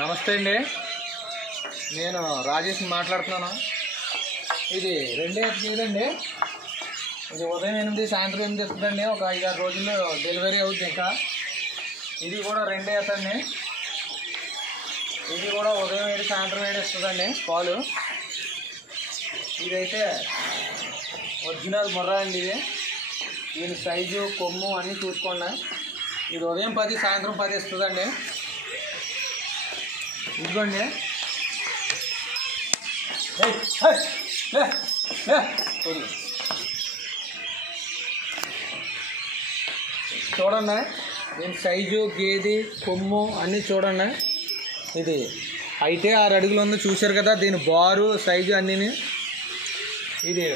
నమస్తే అండి, నేను రాజేష్ మాట్లాడుతున్నాను. ఇది 2 గేదండి. ఇది ఉదయం 8 సాయంత్రం 8 ఇస్తుందండి. ఒక 5-6 రోజుల్లో డెలివరీ అవుతుంది. ఇంకా ఇది కూడా 2 అవుతుంది. ఇది కూడా ఉదయం 7 సాయంత్రం 7 ఇస్తుందండి పాలు. ఇదైతే ఒరిజినల్ ముర్రా అండి. ఇది దీని సైజు కొమ్ము అన్నీ చూసుకోండి. ఇది ఉదయం 10 సాయంత్రం 10 ఇస్తుందండి. ఇదిగోండి, చూడండి దీని సైజు, గేది, కొమ్ము అన్నీ చూడండి. ఇది అయితే 6 అడుగులు ఉంది, చూశారు కదా. దీని బారు సైజు అన్నీ. ఇది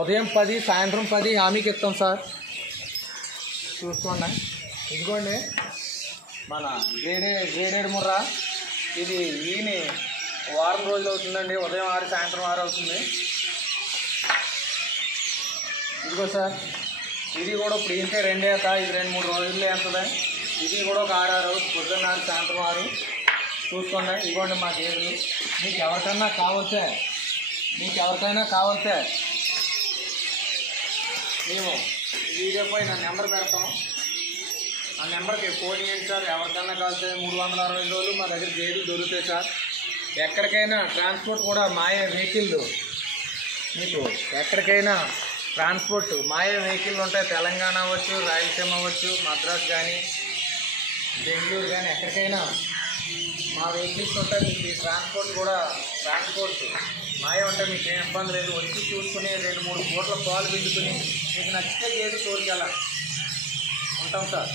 ఉదయం 10 సాయంత్రం 10 హామీకి ఇస్తాం సార్, చూసుకోండి. ఇదిగోండి మన గ్రేడెడ్ ముర్రా. ఇది ఈయన వారం రోజులు అవుతుందండి. ఉదయం 6 సాయంత్రం 6 అవుతుంది. ఇదిగో సార్, ఇది కూడా ఇప్పుడు ఇంతే 2 అవుతా. ఇది 2-3 రోజుల్లో వేస్తుంది. ఇది కూడా ఒక 6 అవుతుంది. పొద్దున్న 6 సాయంత్రం 6 చూసుకోండి. ఇదిగోండి మా గేదెలు. మీకు ఎవరికైనా కావాల్సే మేము వీడియోపై నా నెంబర్ పెడతాం. ఆ నెంబర్కి ఫోన్ చేయండి సార్. ఎవరికైనా కావాల్సే 360 రోజులు మా దగ్గర గేదెలు దొరుకుతాయి సార్. ఎక్కడికైనా ట్రాన్స్పోర్ట్ కూడా మాయే వెహికల్, మీకు ఎక్కడికైనా ట్రాన్స్పోర్ట్ మాయే వెహికల్ ఉంటాయి. తెలంగాణ అవ్వచ్చు, రాయలసీమ అవ్వచ్చు, మద్రాస్ కానీ బెంగళూరు కానీ ఎక్కడికైనా మా వెహికల్స్ ఉంటాయి. మీకు ట్రాన్స్పోర్ట్ మాయ ఉంటాయి. మీకు ఏం ఇబ్బంది లేదు. వచ్చి చూసుకుని 2-3 పూటల పాలు పిండుకుని మీకు నచ్చితే గేదె తోలుకెళ్ళాలి. ఉంటాం సార్.